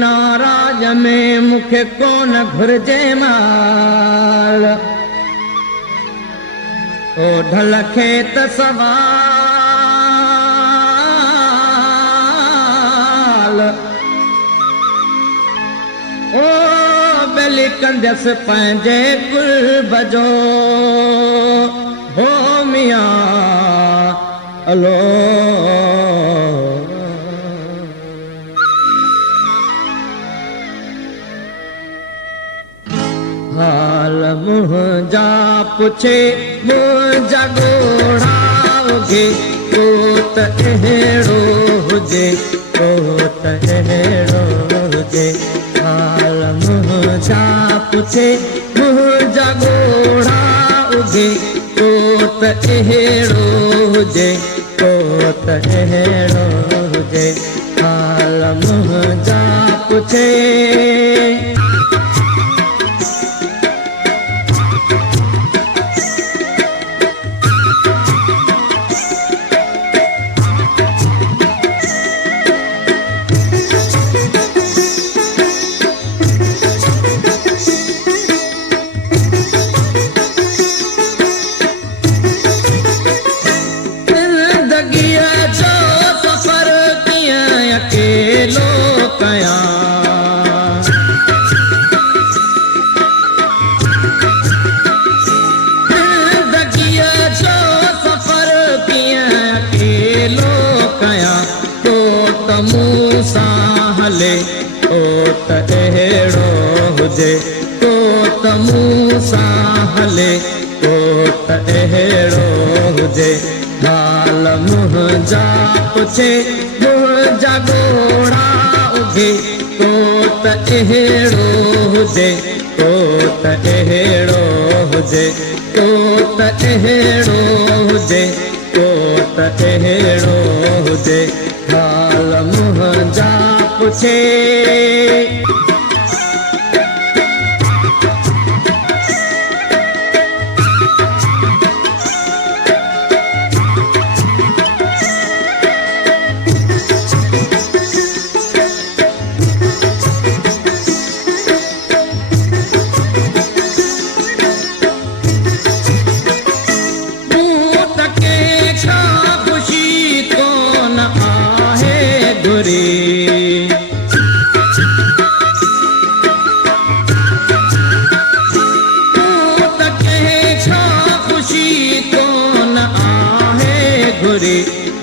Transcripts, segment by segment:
नाराज में मुखे कोन घुर्जे माल ओ ढल खेत सवाल ओ बेली कंदस पंहिंजे कुल बजो हो मियां अलो हाल मुंहिंजा पुछे मुंहिंजा ॻोढ़ा हुजे को त अहिड़ो हुजे को त अहिड़ो हुजे हाल मुंहिंजा पुछे मुंहिंजा ॻोढ़ा हुजे को त अहिड़ो हुजे को त अहिड़ो हुजे हाल मुंहिंजा पुछे हले ओ त अहिड़ो हुजे को त मूं सां हले ओ त अहिड़ो हुजे हाल मुंहिंजा पुछे मुंहिंजा ॻोढ़ा उगे को त अहिड़ो हुजे को त अहिड़ो हुजे को त अहिड़ो हुजे को त अहिड़ो हुजे हाल मुंहिंजा पुछे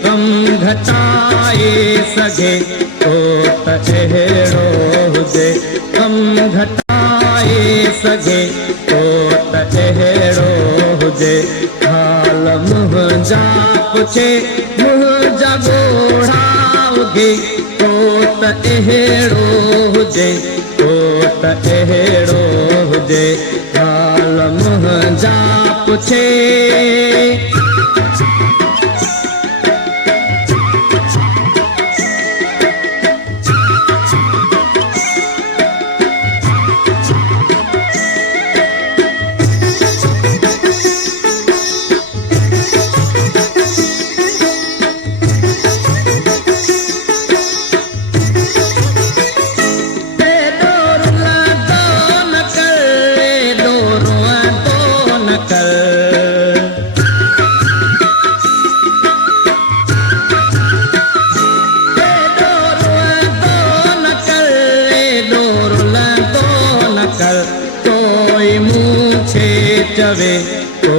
गम घटाए सघे तो त अहिड़ो हुजे गम घटाए सघे तो त अहिड़ो हुजे हाल मुंहिंजा पुछे मुंहिंजा ॻोढ़ा उगे तो त अहिड़ो हुजे तो त अहिड़ो हुजे हाल मुंहिंजा पुछे चवे को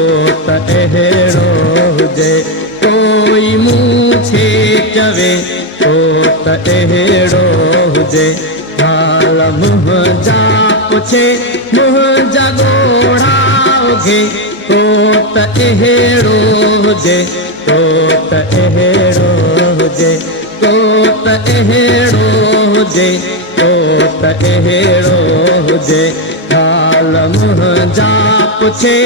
त अहिड़ो हुजे कोई मूंखे चवे को त अहिड़ो हुजे हाल मुंहिंजा पुछे मुंहिंजा ॻोढ़ा उगे को त अहिड़ो हुजे को त अहिड़ो हुजे को त अहिड़ो हुजे को त अहिड़ो हुजे हाल मुंहिंजा पुछे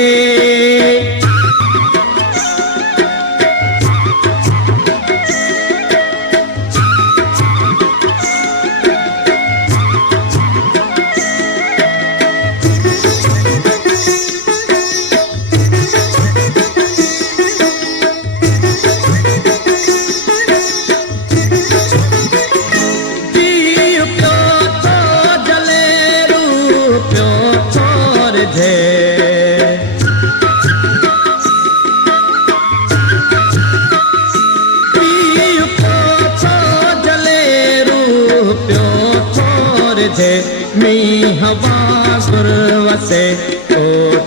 वसे तो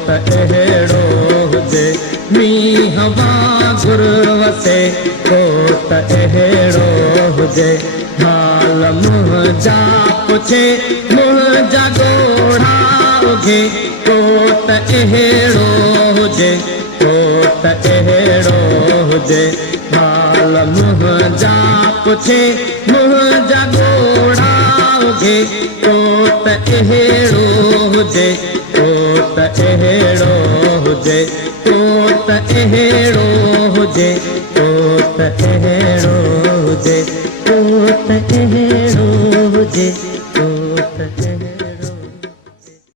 त अहिड़ो हुजे मींहं वांगुर वसे तो त अहिड़ो हुजे हाल मुंहिंजा पुछे मुंहिंजा ॻोढ़ा उघे तो त अहिड़ो हुजे तो त अहिड़ो हुजे हाल मुंहिंजा पुछे मुंहिंजा ॻोढ़ा उघे तो त अहिड़ो हुजे तो त अहिड़ो हुजे तो त अहिड़ो हुजे तो त